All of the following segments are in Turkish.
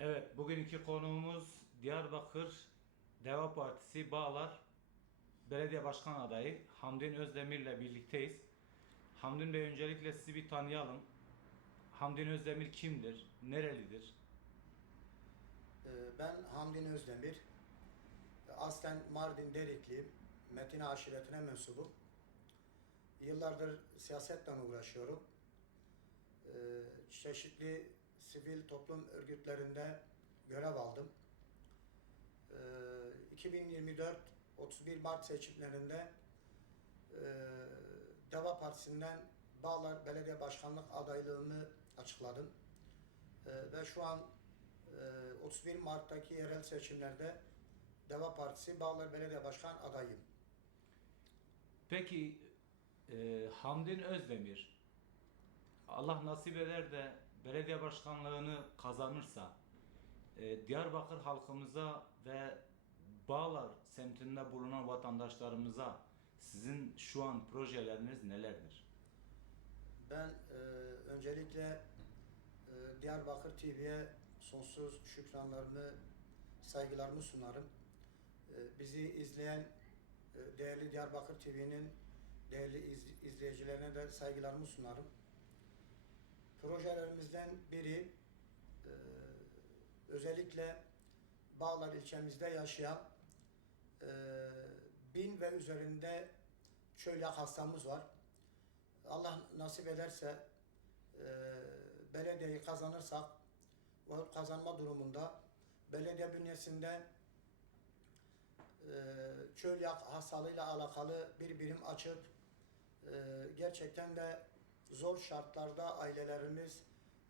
Evet, bugünkü konuğumuz Diyarbakır Deva Partisi Bağlar Belediye Başkan Adayı Hamdin Özdemir ile birlikteyiz. Hamdin Bey öncelikle sizi bir tanıyalım. Hamdin Özdemir kimdir? Nerelidir? Ee, Ben Hamdin Özdemir. Aslen Mardin Derikliyim. Metin aşiretine mensubum. Yıllardır siyasetle uğraşıyorum. Ee, Çeşitli sivil toplum örgütlerinde görev aldım. Ee, 2024 31 Mart seçimlerinde e, Deva Partisi'nden Bağlar Belediye Başkanlık adaylığımı açıkladım. Ee, Ve şu an e, 31 Mart'taki yerel seçimlerde Deva Partisi Bağlar Belediye Başkan adayım. Peki e, Hamdin Özdemir Allah nasip eder de belediye başkanlığını kazanırsa e, Diyarbakır halkımıza ve Bağlar semtinde bulunan vatandaşlarımıza sizin şu an projeleriniz nelerdir? Ben e, öncelikle e, Diyarbakır TV'ye sonsuz şükranlarımı, saygılarımı sunarım. E, bizi izleyen e, değerli Diyarbakır TV'nin değerli iz- izleyicilerine de saygılarımı sunarım. Projelerimizden biri e, özellikle Bağlar ilçemizde yaşayan e, bin ve üzerinde çölyak hastamız var. Allah nasip ederse e, belediyeyi kazanırsak o kazanma durumunda belediye bünyesinde e, çölyak hastalığıyla alakalı bir birim açıp e, gerçekten de zor şartlarda ailelerimiz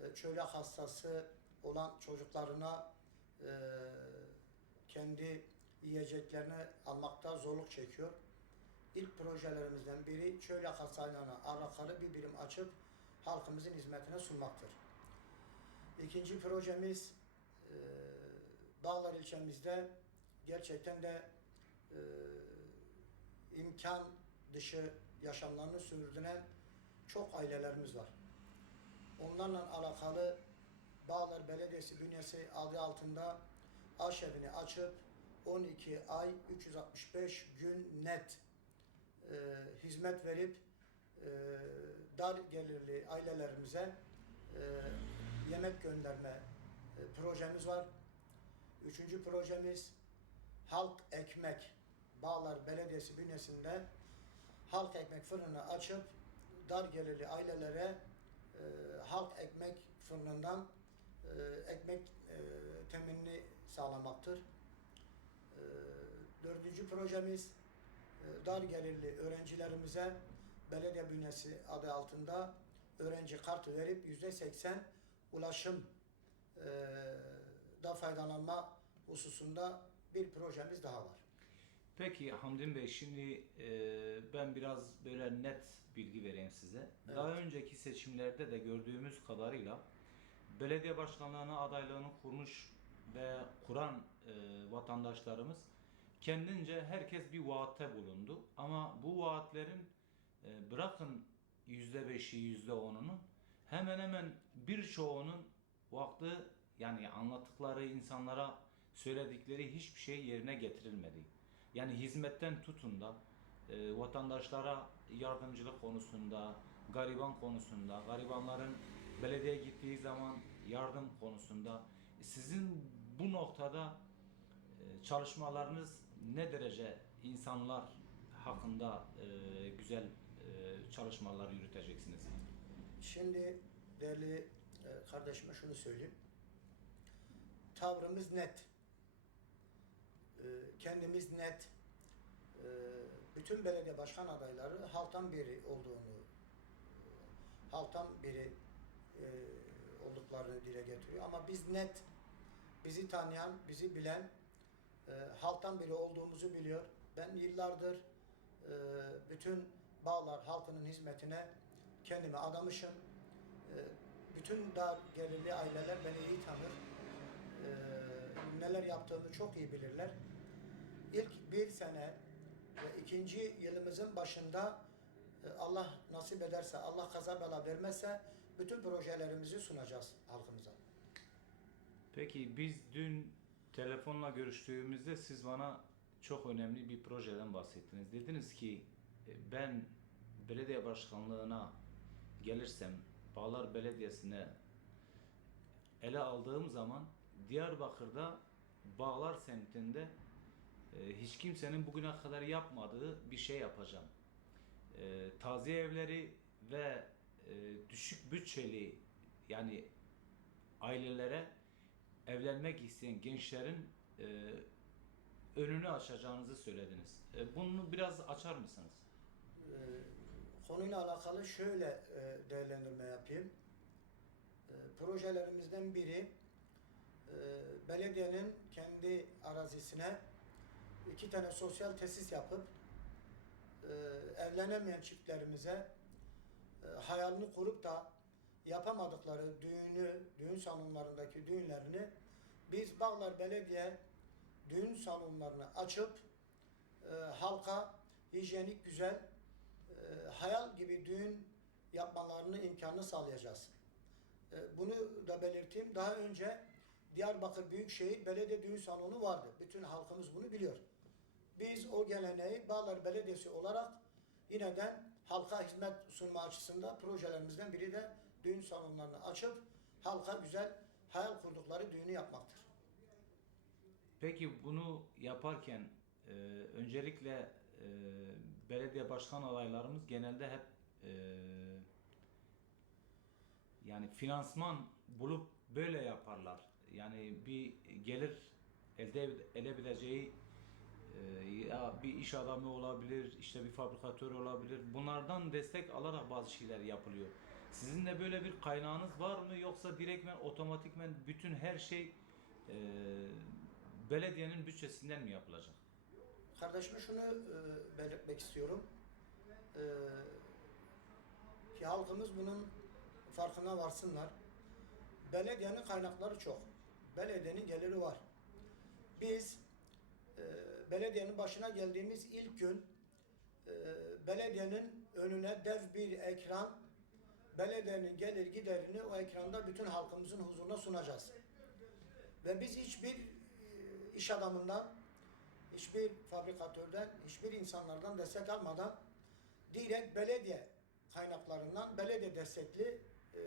e, çölyak hastası olan çocuklarına e, kendi yiyeceklerini almakta zorluk çekiyor. İlk projelerimizden biri çölyak hastalarına alakalı bir birim açıp halkımızın hizmetine sunmaktır. İkinci projemiz e, Bağlar ilçemizde gerçekten de e, imkan dışı yaşamlarını sürdüren çok ailelerimiz var. Onlarla alakalı Bağlar Belediyesi bünyesi adı altında aşevini açıp 12 ay 365 gün net e, hizmet verip e, dar gelirli ailelerimize e, yemek gönderme e, projemiz var. Üçüncü projemiz Halk Ekmek Bağlar Belediyesi bünyesinde Halk Ekmek fırını açıp dar gelirli ailelere e, halk ekmek fırınından e, ekmek e, teminini sağlamaktır. E, dördüncü projemiz e, dar gelirli öğrencilerimize belediye bünyesi adı altında öğrenci kartı verip yüzde seksen ulaşım e, da faydalanma hususunda bir projemiz daha var. Peki Hamdin Bey şimdi e, ben biraz böyle net bilgi vereyim size. Evet. Daha önceki seçimlerde de gördüğümüz kadarıyla belediye başkanlığına adaylığını kurmuş ve kuran e, vatandaşlarımız kendince herkes bir vaatte bulundu. Ama bu vaatlerin e, bırakın yüzde beşi, yüzde onunun hemen hemen birçoğunun vakti yani anlattıkları insanlara söyledikleri hiçbir şey yerine getirilmedi. Yani hizmetten tutun da e, vatandaşlara yardımcılık konusunda, gariban konusunda, garibanların belediye gittiği zaman yardım konusunda sizin bu noktada e, çalışmalarınız ne derece insanlar hakkında e, güzel e, çalışmalar yürüteceksiniz? Şimdi değerli e, kardeşime şunu söyleyeyim. Tavrımız net. E, Kendimiz net. E, Bütün belediye başkan adayları halktan biri olduğunu, halktan biri e, olduklarını dile getiriyor. Ama biz net, bizi tanıyan, bizi bilen, e, halktan biri olduğumuzu biliyor. Ben yıllardır bütün bağlar halkının hizmetine kendimi adamışım. Bütün dar gelirli aileler beni iyi tanır. E, neler yaptığımı çok iyi bilirler. İlk bir sene ve ikinci yılımızın başında e, Allah nasip ederse, Allah kaza bela vermezse bütün projelerimizi sunacağız halkımıza. Peki biz dün telefonla görüştüğümüzde siz bana çok önemli bir projeden bahsettiniz. Dediniz ki e, ben belediye başkanlığına gelirsem Bağlar Belediyesi'ne ele aldığım zaman Diyarbakır'da Bağlar semtinde e, hiç kimsenin bugüne kadar yapmadığı bir şey yapacağım. E, taziye evleri ve e, düşük bütçeli yani ailelere evlenmek isteyen gençlerin e, önünü açacağınızı söylediniz. E, bunu biraz açar mısınız? Ee, konuyla alakalı şöyle e, değerlendirme yapayım. E, projelerimizden biri e, belediyenin kendi arazisine iki tane sosyal tesis yapıp e, evlenemeyen çiftlerimize e, hayalini kurup da yapamadıkları düğünü, düğün salonlarındaki düğünlerini biz Bağlar Belediye düğün salonlarını açıp e, halka hijyenik güzel e, hayal gibi düğün yapmalarını imkanını sağlayacağız. E, bunu da belirteyim. Daha önce Diyarbakır Büyükşehir Belediye Düğün Salonu vardı. Bütün halkımız bunu biliyor. Biz o geleneği Bağlar Belediyesi olarak yineden halka hizmet sunma açısından projelerimizden biri de düğün salonlarını açıp halka güzel hayal kurdukları düğünü yapmaktır. Peki bunu yaparken e, öncelikle e, belediye başkan adaylarımız genelde hep e, yani finansman bulup böyle yaparlar. Yani bir gelir elde edebileceği e, ya bir iş adamı olabilir, işte bir fabrikatör olabilir. Bunlardan destek alarak bazı şeyler yapılıyor. Sizin de böyle bir kaynağınız var mı yoksa direktmen otomatikmen bütün her şey e, belediyenin bütçesinden mi yapılacak? Kardeşime şunu e, belirtmek istiyorum. E, ki halkımız bunun farkına varsınlar. Belediyenin kaynakları çok. Belediyenin geliri var. Biz e, belediyenin başına geldiğimiz ilk gün e, belediyenin önüne dev bir ekran belediyenin gelir giderini o ekranda bütün halkımızın huzuruna sunacağız. Ve biz hiçbir e, iş adamından hiçbir fabrikatörden, hiçbir insanlardan destek almadan direkt belediye kaynaklarından belediye destekli e,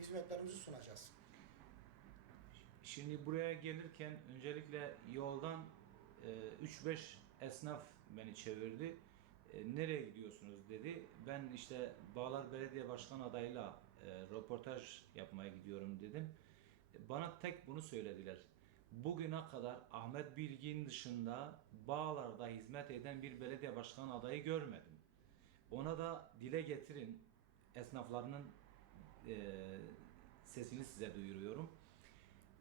hizmetlerimizi sunacağız. Şimdi buraya gelirken öncelikle yoldan e, 3-5 esnaf beni çevirdi. E, nereye gidiyorsunuz dedi. Ben işte Bağlar Belediye Başkan adayıyla e, röportaj yapmaya gidiyorum dedim. E, Bana tek bunu söylediler. Bugüne kadar Ahmet Bilgin dışında Bağlar'da hizmet eden bir belediye başkan adayı görmedim. Ona da dile getirin esnaflarının e, sesini size duyuruyorum.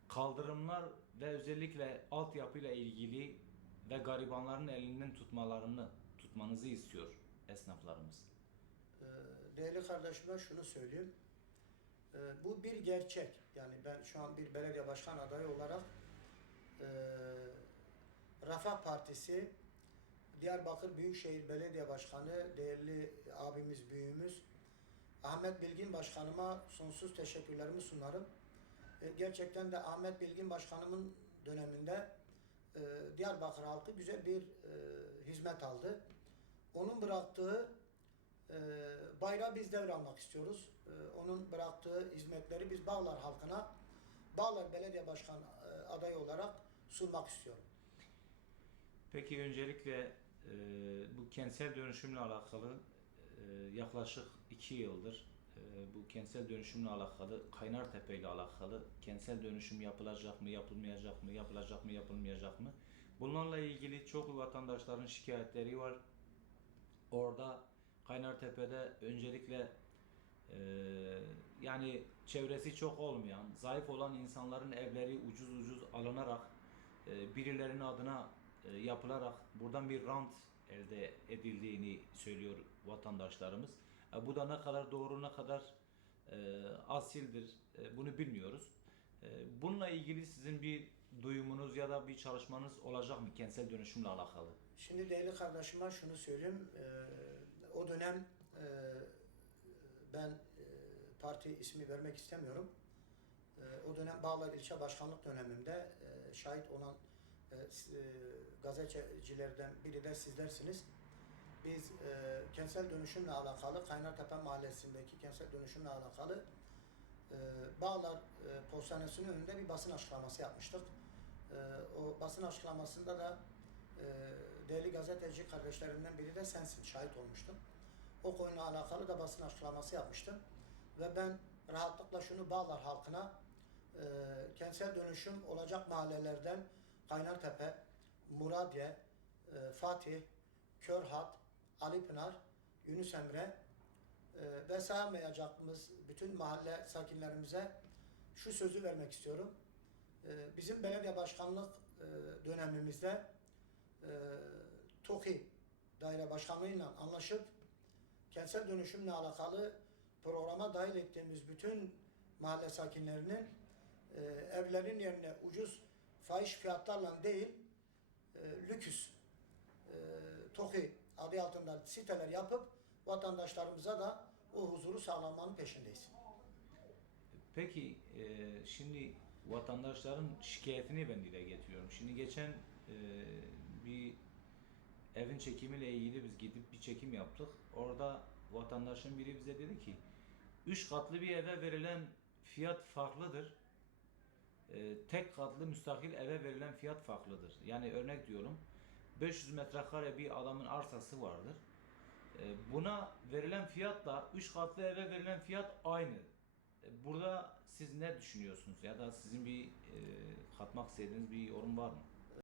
Kaldırımlar ve özellikle altyapıyla ilgili ve garibanların elinden tutmalarını tutmanızı istiyor esnaflarımız. Ee, Değerli kardeşime şunu söyleyeyim. Ee, Bu bir gerçek. Yani ben şu an bir belediye başkan adayı olarak e, Refah Partisi Diyarbakır Büyükşehir Belediye Başkanı değerli abimiz, büyüğümüz Ahmet Bilgin Başkanıma sonsuz teşekkürlerimi sunarım. E, Gerçekten de Ahmet Bilgin Başkanımın döneminde e, Diyarbakır halkı güzel bir e, hizmet aldı. Onun bıraktığı e, bayrağı biz devralmak istiyoruz. E, onun bıraktığı hizmetleri biz Bağlar halkına Bağlar Belediye Başkan e, adayı olarak sunmak istiyorum. Peki öncelikle e, bu kentsel dönüşümle alakalı e, yaklaşık iki yıldır bu kentsel dönüşümle alakalı Kaynartepe ile alakalı kentsel dönüşüm yapılacak mı, yapılmayacak mı, yapılacak mı, yapılmayacak mı? Bunlarla ilgili çok vatandaşların şikayetleri var. Orada Kaynartepe'de öncelikle e, yani çevresi çok olmayan, zayıf olan insanların evleri ucuz ucuz alınarak e, birilerinin adına e, yapılarak buradan bir rant elde edildiğini söylüyor vatandaşlarımız. E, bu da ne kadar doğru ne kadar e, asildir e, bunu bilmiyoruz. Bununla ilgili sizin bir duyumunuz ya da bir çalışmanız olacak mı kentsel dönüşümle alakalı? Şimdi değerli kardeşime şunu söyleyeyim. O dönem ben parti ismi vermek istemiyorum. o dönem Bağlar İlçe Başkanlık dönemimde şahit olan gazetecilerden biri de sizlersiniz. Biz e, kentsel dönüşümle alakalı, Kaynartepe Mahallesi'ndeki kentsel dönüşümle alakalı e, Bağlar e, Postanesi'nin önünde bir basın açıklaması yapmıştık. E, o basın açıklamasında da e, değerli gazeteci kardeşlerimden biri de sensin, şahit olmuştun. O konuyla alakalı da basın açıklaması yapmıştım. Ve ben rahatlıkla şunu Bağlar halkına e, kentsel dönüşüm olacak mahallelerden Kaynartepe, Muradiye, e, Fatih, Körhat, Ali Pınar, Yunus Emre e, ve sayamayacağımız bütün mahalle sakinlerimize şu sözü vermek istiyorum. E, bizim belediye başkanlık e, dönemimizde e, TOKİ daire başkanlığıyla anlaşıp kentsel dönüşümle alakalı programa dahil ettiğimiz bütün mahalle sakinlerinin e, evlerin yerine ucuz fahiş fiyatlarla değil e, lüküs altında siteler yapıp vatandaşlarımıza da o huzuru sağlamanın peşindeyiz. Peki e, şimdi vatandaşların şikayetini ben dile getiriyorum. Şimdi geçen e, bir evin çekimiyle ilgili biz gidip bir çekim yaptık. Orada vatandaşın biri bize dedi ki üç katlı bir eve verilen fiyat farklıdır. E, tek katlı müstakil eve verilen fiyat farklıdır. Yani örnek diyorum 500 metrekare bir adamın arsası vardır. E, buna verilen fiyatla üç katlı eve verilen fiyat aynı. E, Burada siz ne düşünüyorsunuz ya da sizin bir e, katmak istediğiniz bir yorum var mı?